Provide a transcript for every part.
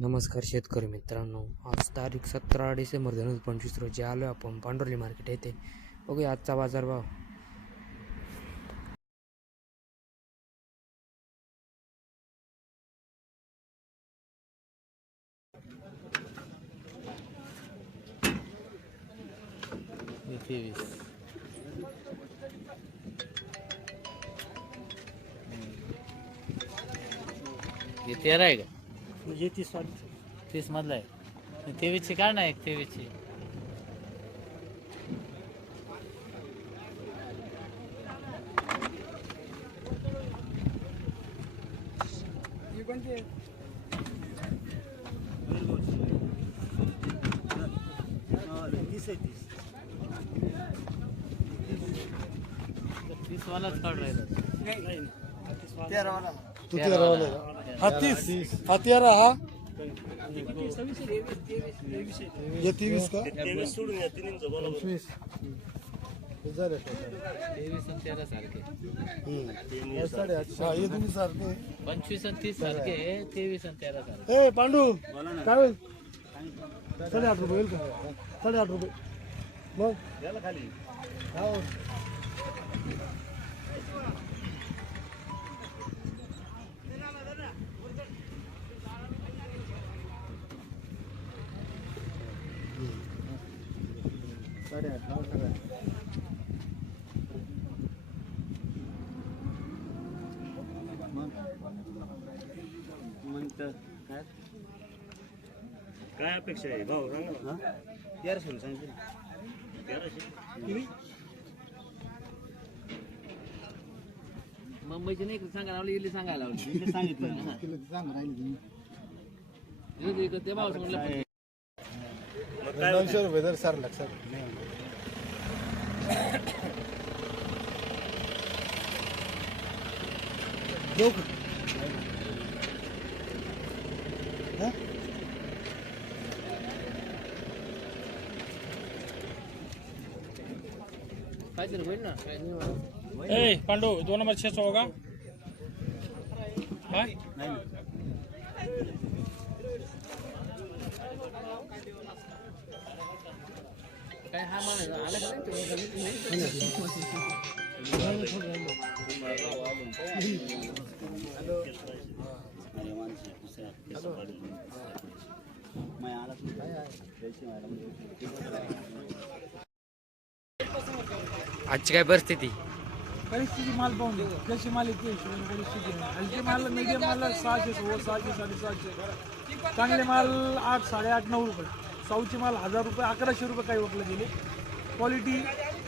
नमस्कार शेतकरी मित्रांनो, आज तारीख 17 डिसेंबर 2025 रोजी आलो आपण पांडुर्ली मार्केट येथे. बघूया आजचा बाजारभाव. हे 13 आहे का? म्हणजे 30 मधला आहे. 23ची काय नाही, 23ची तीस वालाच काढ राहिला. तू 13 वाला हा 30 हा 13 हा ये 23 का 23 सोडून या 25 झाले 23 आणि 13 सारखे. हा ये तुम्ही सारखे 25 आणि 30 सारखे, 23 आणि 13 सारखे. ए पांडू काय होईल 8.5 रुपये होईल का 8.5 रुपये मग याला खाली हो काय अपेक्षा आहे भाऊ सांगा ना. 1300 सांगितलं 1300 मुंबईची नाही सांगायला लावली, इथली सांगायला लावली. सांगितलं किलो सांग राहिली तुम्ही ते भाव म्हणलं 900 रुपये दर 4 लाख सर देऊ का हा काय तरी होईल ना. ए पांडू 2 नंबर 600 होगा हाँ? काय हा माणूस आला का नाही? आजची काय परिस्थिती? परिस्थिती माल पाहून जशी माल येते परिस्थिती हलके माल मीडियम माल 600 600 750 चांगले माल 8 8.5 9 रुपये साऊची माल 1000 रुपये 1100 रुपये काही वकलं गेले. क्वालिटी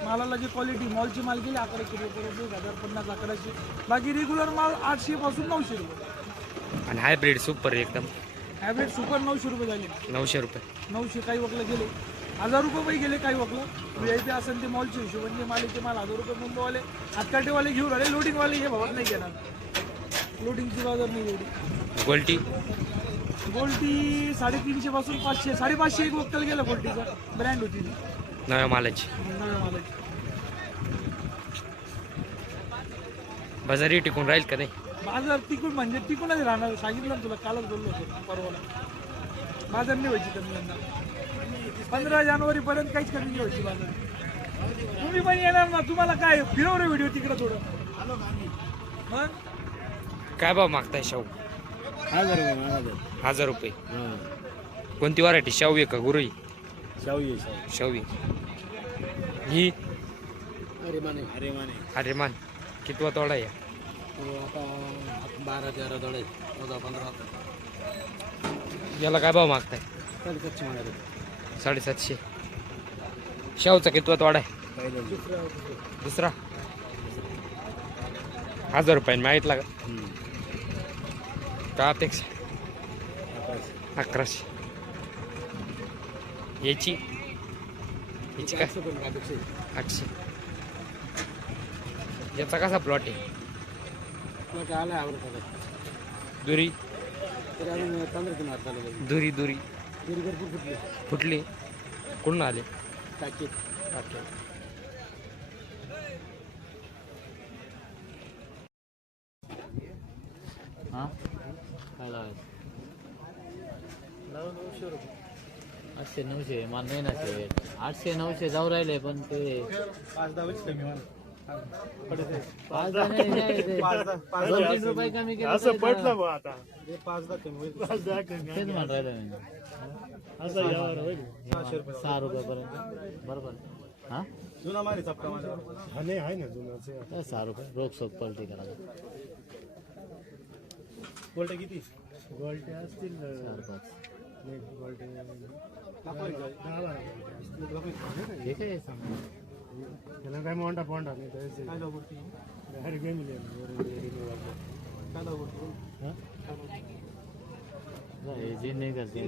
मालाला जी क्वालिटी मॉलची माल गेली 1100 रुपये 1050 1100. बाकी रेग्युलर माल 800 पासून 900 रुपये आणि हायब्रिड सुपर एकदम ॲव्हरेज सुपर 900 रुपये झाले. 900 रुपये. 900 काही वकलं गेले 1000 रुपये काही गेले काही वकलं. VIP असेल ते मॉलचे हिशोबाने मालिके माल 1000 रुपये मुंबईवाले हातकाटेवाले घेऊन आले. लोडिंगवाले हे भावात नाही घेणार. लोडिंगची बाजार नाही एवढी. गोल्टी गोल्टी 350 पासून 500 550 एक वक्कल गेलं. गोल्टीचा ब्रँड होती ती नव्या मालाची. नव्या मालाची. बाजारी टिकून राहील का नाही? बाजार टिकून म्हणजे टिकूनच राहणार. सांगितलं ना तुला, कालच बोललो होतो परवाला. बाजार नाही व्हायची कमी यंदा. 15 जानेवारीपर्यंत काहीच कमी नाही व्हायची बाजार. तुम्ही पण येणार ना, तुम्हाला काय फिरव रे व्हिडिओ तिकडे थोडं. मग काय भाव मागताय शाहू? 1000 रुपये. कोणती व्हरायटी? शाहू आहे का गुरुई? शाहू ही अरेमान कितवा तोडा आहे? 12 13 दोडे 15. याला काय भाव मागताय? 750. शाहूचा कितवा तोडा आहे? दुसरा. 1000 रुपयांनी मागितला का? का अपेक्षा? 1100. याची काय? 800. याचा कसा प्लॉट आहे? दुरी दुरी दुरी फुटली. कुठून आले? हा काय लावायचं? 800 900 माल नाही ना शेठ. 800 900 जाऊ राहिले पण ते 5-10 वर्ष कमी मला. 5 नाही ते 2-3 रुपये कमी केले असं तरी पटलं ना. बा आता. 5-10 कमी होईल. 5-10 कमी. तेच म्हणून राहिलो मी. असं यावर होईल. 6 रुपयापर्यंत बरोबर. हा जुना मारी चपटा माझ्या. हा नाही आहे ना जुनाचं. 6 रुपये रोख सोप पलटी करा. गोल्टे किती? गोल्टे असतील 4-5 नाही गोल्टे हे काय सांग. त्याला काय मोंडा पोंडा नाही तर काय लागतो बाहेर गेम हे जे नाही करते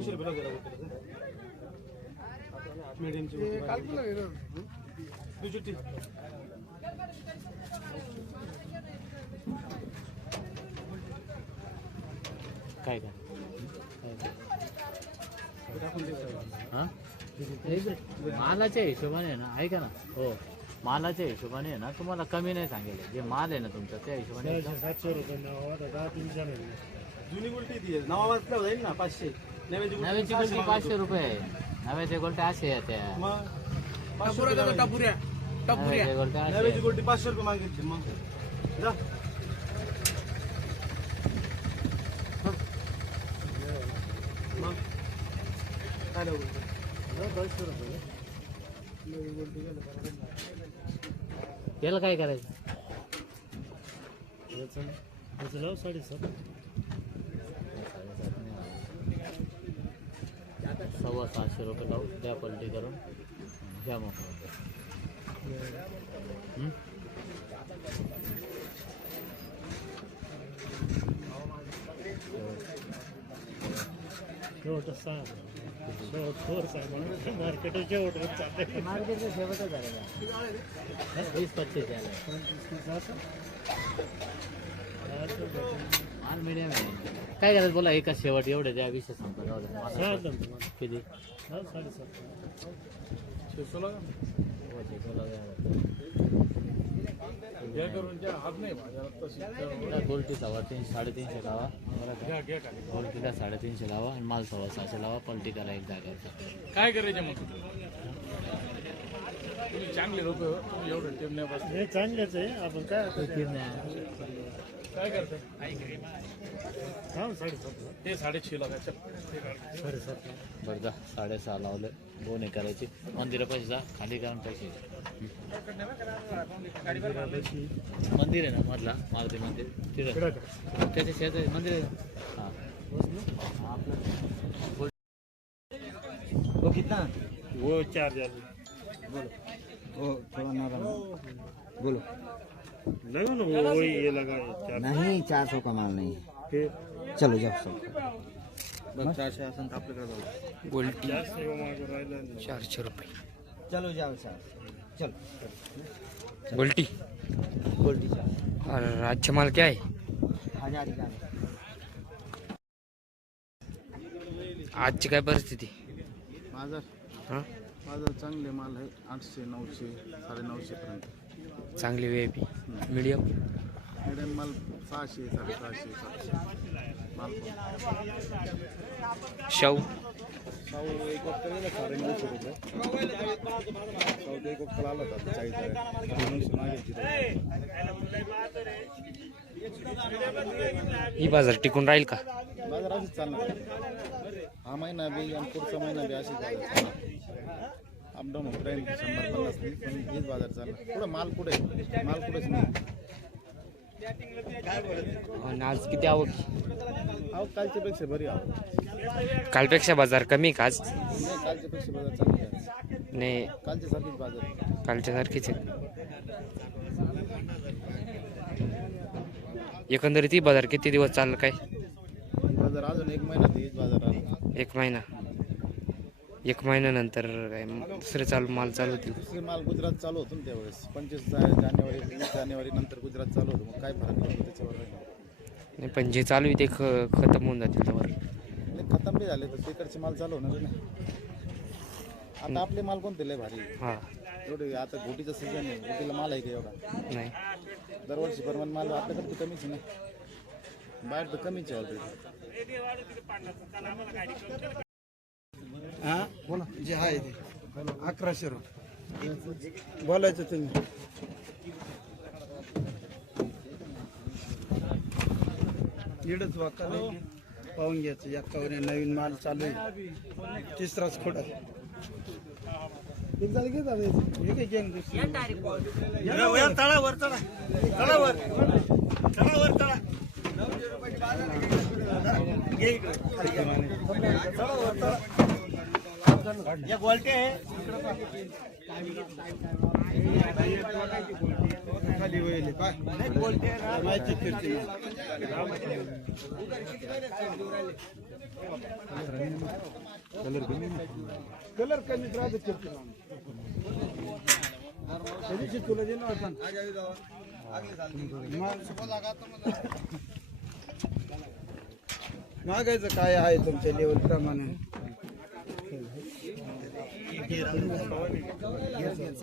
काय काय हा? मालाच्या हिशोबाने ना ऐका ना हो मालाच्या हिशोबाने आहे ना तुम्हाला कमी नाही सांगेल जे माल आहे ना तुमचा त्या हिशोबाने एकदम 700 रुपये नावा 10-300 जुनी गोल्टी ती नावा वाचल्या जाईल ना 500 नव्याची नव्याची गोल्टी 500 रुपये आहे. नव्याच्या गोल्टी असे आहे त्या मग नव्याच्या गोल्टी असे नव्याची आहे. गोल्टी 500 रुपये मागितली मग जा मग काय लागू 200 रुपये याला काय करायचं याचं लाव 7.5. 650 रुपये लावू द्या पलटी करून घ्या मग शेवटच सांग मार्केट शेवट होत चाललंय. मार्केटचा शेवटच झालेला 20-25 झालं माल मीडियम आहे काय करायचं बोला एका शेवट एवढे द्या विषय संपला जाऊ द्या. सांगितलं ना तुम्हाला. किती 7.5. गोल्टी 350 लावा गोल्टीला 350 लावा आणि माल 650 लावा पलटी करा एक जागेवर काय करायचे मग तुम्ही चांगले लोक एवढं टेम नाही बस हे चांगलंच आहे आपण काय काय करताय हा 7.5. ते 650 लागायचं 7.5. बरं जा 6.5 लावले दोन करायचे मंदिरा पैसे जा खाली करून पैसे मंदिर आहे ना मधला मारुती मंदिर तिथं त्याच्या शेजारी मंदिर आहे ना. हां आपलं वो कितना वो 4 झाले. वो थोड़ा नरम बोलो लगा ना वो वही ये लगा है 4. नहीं 400 का माल नहीं फिर चलो जाओ सब बस 400 आसन आपल्याकडे जाऊ गोल्टी जास्त आहे मागं राहिला नाही. 400 रुपये चलो जाओ सर चल गोल्टी गोल्टी चल और अच्छा माल क्या है 1000 का आजची काय परिस्थिती बाजार हां बाजार चांगले माल आहे 800 900 950 पर्यंत चांगली VIP मीडियम मिडियम माल 600 650 700 माल शाहू एक वक्त गेला 950 रुपये एक वक्त आला होता 40 मागे ही बाजार टिकून राहील का बाजार असेच चालणार हा महिना बी आणि पुढचा महिना बी असेच बाजार अपडाऊन होत राहील 100-50 नाही पण हेच बाजार चालणार पुढं माल कुठेच नाही आणि आज किती आवक अहो कालच्या पेक्षा बरी आवड कालपेक्षा बाजार कमी का आज नाही कालच्या पेक्षा बाजार चांगली आहे नाही कालच्या सारखीच बाजार आहे. कालच्या सारखीच आहे एकंदरीत ही बाजार किती दिवस चाललं काय बाजार अजून 1 महिना हेच बाजार आला 1 महिन्यानंतर काय दुसरे माल चालू होतील दुसरे माल गुजरात चालू होतो ना त्यावेळेस 25 जानेवारी 20 जानेवारी नंतर गुजरात चालू होतं मग काय फरक पडतो त्याच्यावर नाही पण जे चालू आहे ते खतम होऊन जातील त्यावर नाही खतम बी झाले तर तिकडचे माल चालू होणार ना आता आपले माल कोणते लय भारी हां एवढे आता घोटीचं सीझन आहे घोटीला माल आहे का एवढा नाही दरवर्षी प्रमाण माल आपल्याकडे तर कमीच आहे ना बाहेर तर कमीच आहे ऑलरेडी हा बोला जे आहे ते 1100 रुपये बोलायचं तुम्ही. इडच वाका पाहून घ्यायचं एकावर नवीन माल चालू आहे. तिसराच खोडा तळावर तळावर खाली वळले माहिती फिरते कलर कमी राहते फिरते तुला दे ना मागायचं काय आहे तुमच्या लेवल प्रमाणे